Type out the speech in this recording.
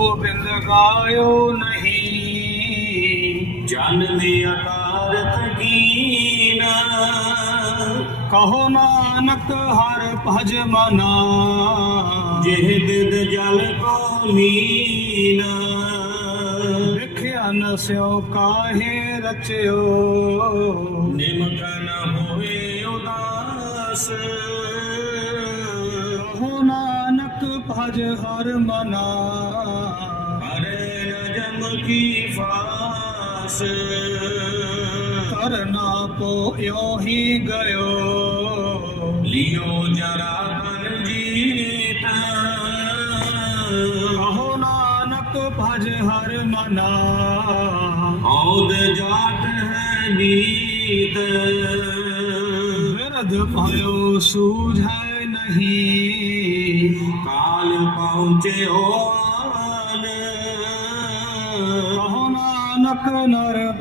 ਗੋਬਿੰਦ ਗਾਇਓ ਨਹੀਂ। ਜਨ ਦੇ ਅਕਾਰਤ ਕੀਨਾ ਕਹੋ ਨਾਨਕ ਹਰ ਭਜ ਮਨਾ। ਜਿਹ ਬਿਦ ਜਲ ਕੋ ਮੀਨਾ। ਵਿਖਿਆ ਨ ਸਿਓ ਕਾਹੇ ਰਚਿਓ। ਨਿਮਕ ਨ ਹੋਏ ਉਦਾਸ। ਕਹੋ ਨਾਨਕ ਭਜ ਹਰ ਮਨਾ। ਕੀ ਫਾਸ ਕਰਨਾ ਪੋ ਇਉ ਹੀ ਗਇਓ। ਲਿਓ ਜਰਾ ਬਨ ਜੀਤ ਕਹੋ ਨਾਨਕ ਭਜ ਹਰ ਮਨਾ। ਔਦ ਜਾਤ ਹੈ ਨੀਤ। ਵਿਰਧ ਭਇਓ ਸੂਝੈ ਨਹੀਂ। ਕਾਲ ਪਹੁੰਚਿਓ ਆਨ ਕਹੋ ਨਾਨਕ ਨਰ